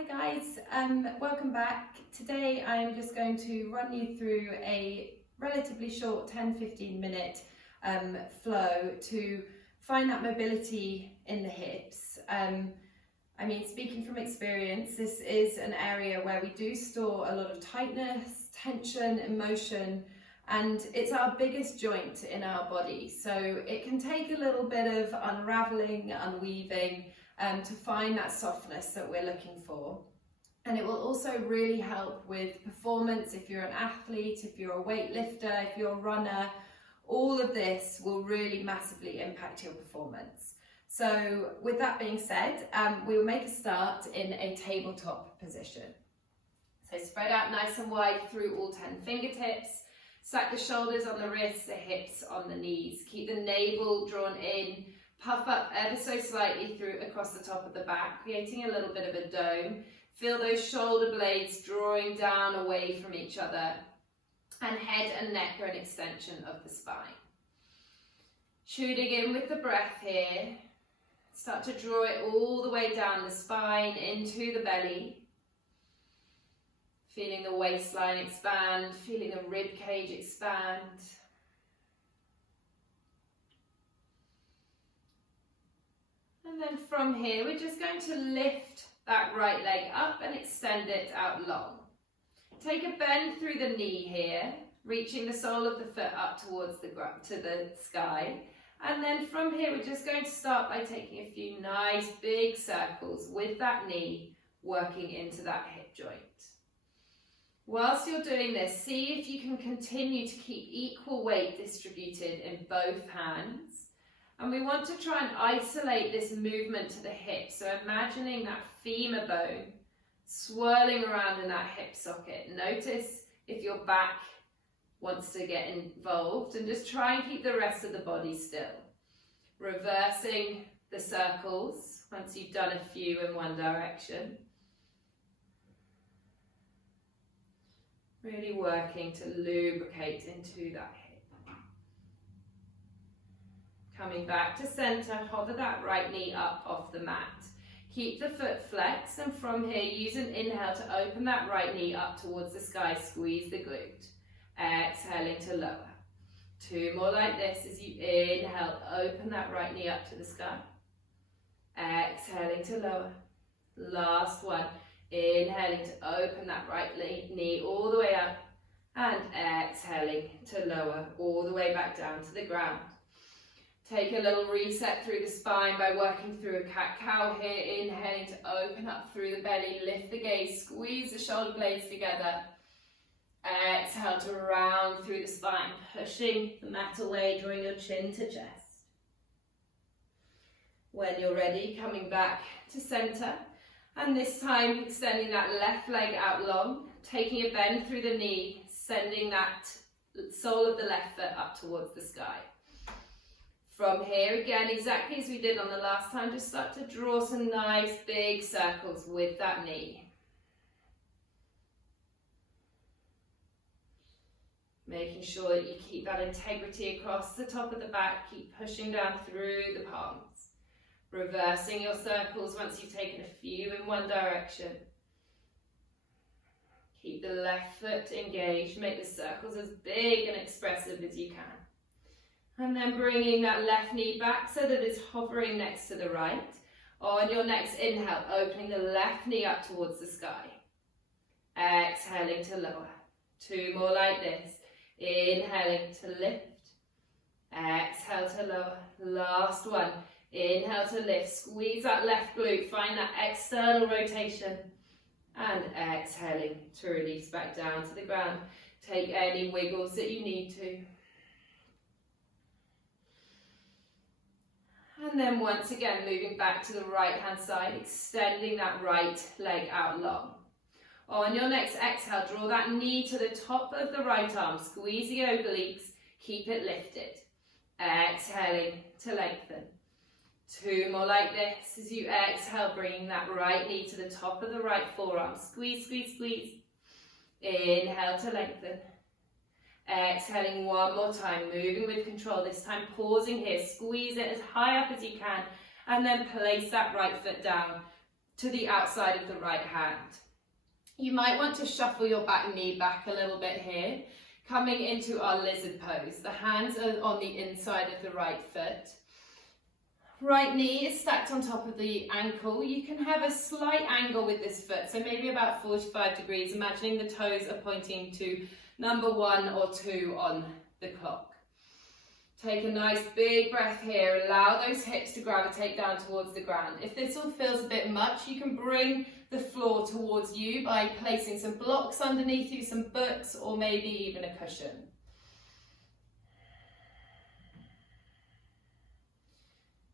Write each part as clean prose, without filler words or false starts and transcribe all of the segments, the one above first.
Hi guys, welcome back. Today I'm just going to run you through a relatively short 10-15 minute flow to find that mobility in the hips. Speaking from experience, this is an area where we do store a lot of tightness, tension, emotion, and it's our biggest joint in our body. So it can take a little bit of unraveling, unweaving, to find that softness that we're looking for. And it will also really help with performance if you're an athlete, if you're a weightlifter, if you're a runner. All of this will really massively impact your performance. So with that being said, we will make a start in a tabletop position. So spread out nice and wide through all 10 fingertips. Stack the shoulders on the wrists, the hips on the knees. Keep the navel drawn in. Puff up ever so slightly through across the top of the back, creating a little bit of a dome. Feel those shoulder blades drawing down away from each other. And head and neck are an extension of the spine. Shooting in with the breath here. Start to draw it all the way down the spine into the belly. Feeling the waistline expand, feeling the rib cage expand. And then from here, we're just going to lift that right leg up and extend it out long. Take a bend through the knee here, reaching the sole of the foot up towards the sky. And then from here, we're just going to start by taking a few nice big circles with that knee, working into that hip joint. Whilst you're doing this, see if you can continue to keep equal weight distributed in both hands. And we want to try and isolate this movement to the hip. So imagining that femur bone swirling around in that hip socket. Notice if your back wants to get involved, and just try and keep the rest of the body still. Reversing the circles once you've done a few in one direction. Really working to lubricate into that hip. Coming back to center, hover that right knee up off the mat. Keep the foot flexed, and from here use an inhale to open that right knee up towards the sky, squeeze the glute. Exhaling to lower. 2 more like this as you inhale, open that right knee up to the sky. Exhaling to lower. Last one. Inhaling to open that right knee all the way up, and exhaling to lower all the way back down to the ground. Take a little reset through the spine by working through a cat-cow here, inhaling to open up through the belly, lift the gaze, squeeze the shoulder blades together. Exhale to round through the spine, pushing the mat away, drawing your chin to chest. When you're ready, coming back to center. And this time, extending that left leg out long, taking a bend through the knee, sending that sole of the left foot up towards the sky. From here, again, exactly as we did on the last time, just start to draw some nice big circles with that knee. Making sure that you keep that integrity across the top of the back, keep pushing down through the palms. Reversing your circles once you've taken a few in one direction. Keep the left foot engaged, make the circles as big and expressive as you can. And then bringing that left knee back so that it's hovering next to the right. On your next inhale, opening the left knee up towards the sky. Exhaling to lower. 2 more like this. Inhaling to lift. Exhale to lower. Last one. Inhale to lift, squeeze that left glute, find that external rotation. And exhaling to release back down to the ground. Take any wiggles that you need to. And then once again, moving back to the right hand side, extending that right leg out long. On your next exhale, draw that knee to the top of the right arm, squeeze the obliques, keep it lifted. Exhaling to lengthen. 2 more like this as you exhale, bringing that right knee to the top of the right forearm. Squeeze, squeeze, squeeze. Inhale to lengthen. Exhaling one more time, moving with control. This time pausing here, squeeze it as high up as you can, and then place that right foot down to the outside of the right hand. You might want to shuffle your back knee back a little bit here, coming into our lizard pose. The hands are on the inside of the right foot. Right knee is stacked on top of the ankle. You can have a slight angle with this foot, so maybe about 45 degrees, imagining the toes are pointing to number 1 or 2 on the clock. Take a nice big breath here. Allow those hips to gravitate down towards the ground. If this all feels a bit much, you can bring the floor towards you by placing some blocks underneath you, some books, or maybe even a cushion.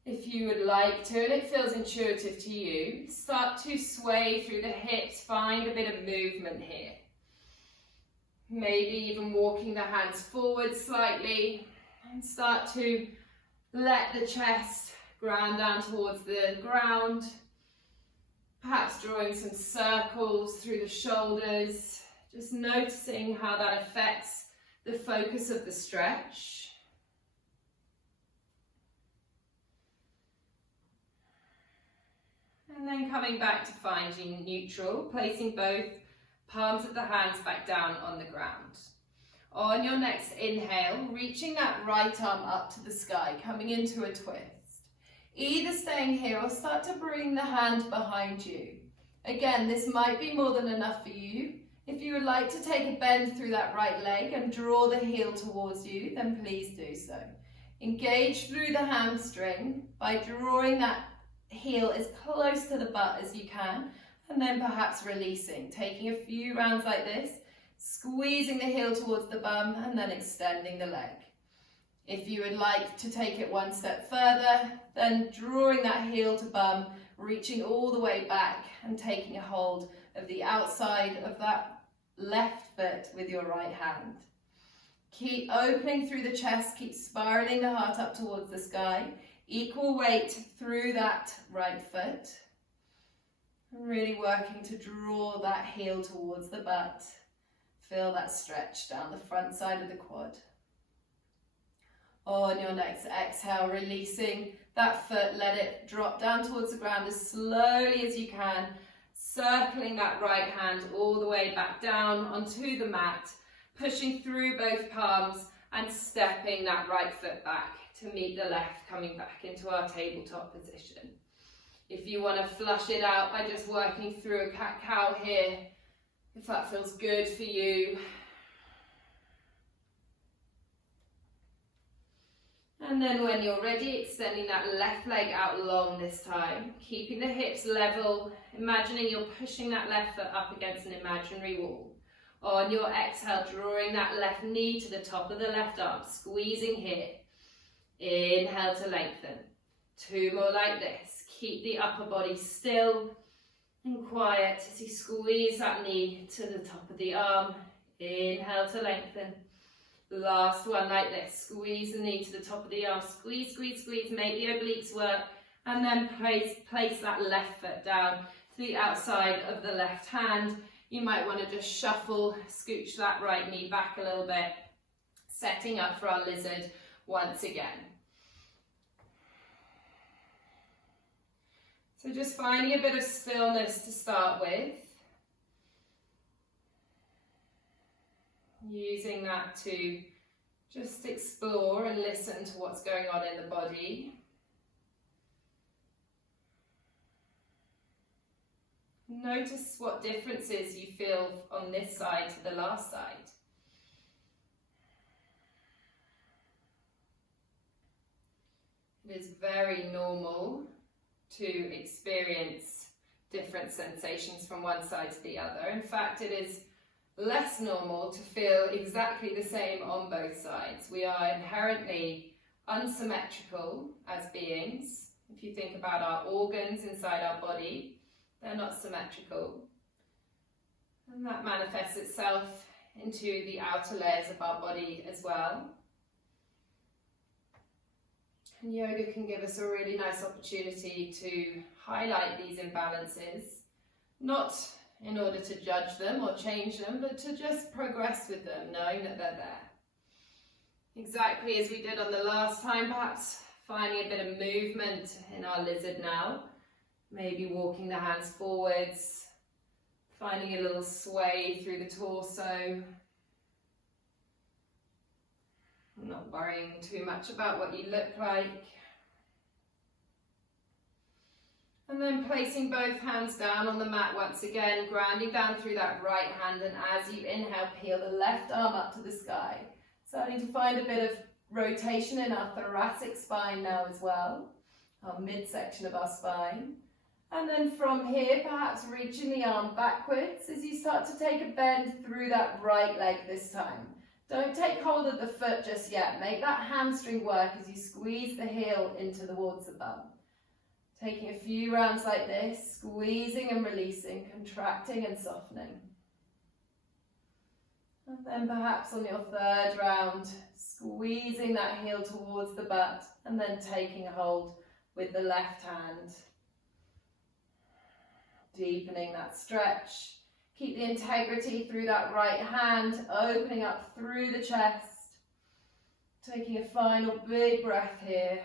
If you would like to, and it feels intuitive to you, start to sway through the hips, find a bit of movement here. Maybe even walking the hands forward slightly, and start to let the chest ground down towards the ground. Perhaps drawing some circles through the shoulders, just noticing how that affects the focus of the stretch. And then coming back to finding neutral, placing both palms of the hands back down on the ground. On your next inhale, reaching that right arm up to the sky, coming into a twist. Either staying here or start to bring the hand behind you. Again, this might be more than enough for you. If you would like to take a bend through that right leg and draw the heel towards you, then please do so. Engage through the hamstring by drawing that heel as close to the butt as you can, and then perhaps releasing, taking a few rounds like this, squeezing the heel towards the bum and then extending the leg. If you would like to take it one step further, then drawing that heel to bum, reaching all the way back and taking a hold of the outside of that left foot with your right hand. Keep opening through the chest, keep spiraling the heart up towards the sky. Equal weight through that right foot. And really working to draw that heel towards the butt. Feel that stretch down the front side of the quad. On your next exhale, releasing that foot, let it drop down towards the ground as slowly as you can, circling that right hand all the way back down onto the mat, pushing through both palms and stepping that right foot back to meet the left, coming back into our tabletop position. If you want to flush it out by just working through a cat-cow here, if that feels good for you. And then when you're ready, extending that left leg out long this time, keeping the hips level, imagining you're pushing that left foot up against an imaginary wall. On your exhale, drawing that left knee to the top of the left arm, squeezing here. Inhale to lengthen. 2 more like this. Keep the upper body still and quiet as you squeeze that knee to the top of the arm. Inhale to lengthen. Last one like this. Squeeze the knee to the top of the arm. Squeeze, squeeze, squeeze. Make the obliques work. And then place that left foot down to the outside of the left hand. You might want to just shuffle, scooch that right knee back a little bit. Setting up for our lizard once again. So just finding a bit of stillness to start with. Using that to just explore and listen to what's going on in the body. Notice what differences you feel on this side to the last side. It is very normal to experience different sensations from one side to the other. In fact, it is less normal to feel exactly the same on both sides. We are inherently unsymmetrical as beings. If you think about our organs inside our body, they're not symmetrical. And that manifests itself into the outer layers of our body as well. And yoga can give us a really nice opportunity to highlight these imbalances, not in order to judge them or change them, but to just progress with them, knowing that they're there. Exactly as we did on the last time, perhaps finding a bit of movement in our lizard now, Maybe walking the hands forwards, finding a little sway through the torso. Not worrying too much about what you look like. And then placing both hands down on the mat once again, grounding down through that right hand, and as you inhale, peel the left arm up to the sky. Starting to find a bit of rotation in our thoracic spine now as well, our midsection of our spine. And then from here, perhaps reaching the arm backwards as you start to take a bend through that right leg this time. Don't take hold of the foot just yet. Make that hamstring work as you squeeze the heel into towards the bum. Taking a few rounds like this, squeezing and releasing, contracting and softening. And then perhaps on your third round, squeezing that heel towards the butt and then taking a hold with the left hand. Deepening that stretch. Keep the integrity through that right hand, opening up through the chest. Taking a final big breath here.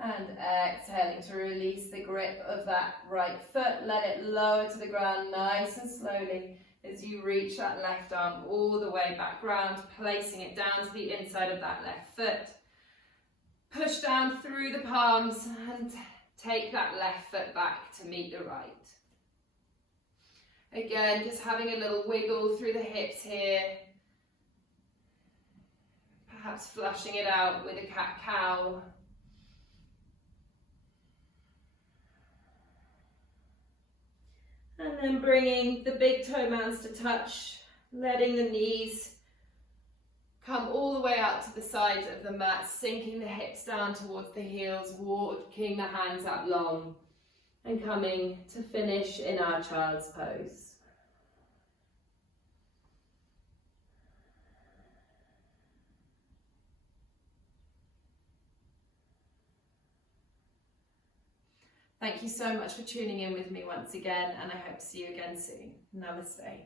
And exhaling to release the grip of that right foot. Let it lower to the ground nice and slowly as you reach that left arm all the way back round, placing it down to the inside of that left foot. Push down through the palms and take that left foot back to meet the right. Again, just having a little wiggle through the hips here. Perhaps flushing it out with a cat-cow. And then bringing the big toe mounds to touch, letting the knees come all the way out to the sides of the mat, sinking the hips down towards the heels, walking the hands up long, and coming to finish in our child's pose. Thank you so much for tuning in with me once again, and I hope to see you again soon. Namaste.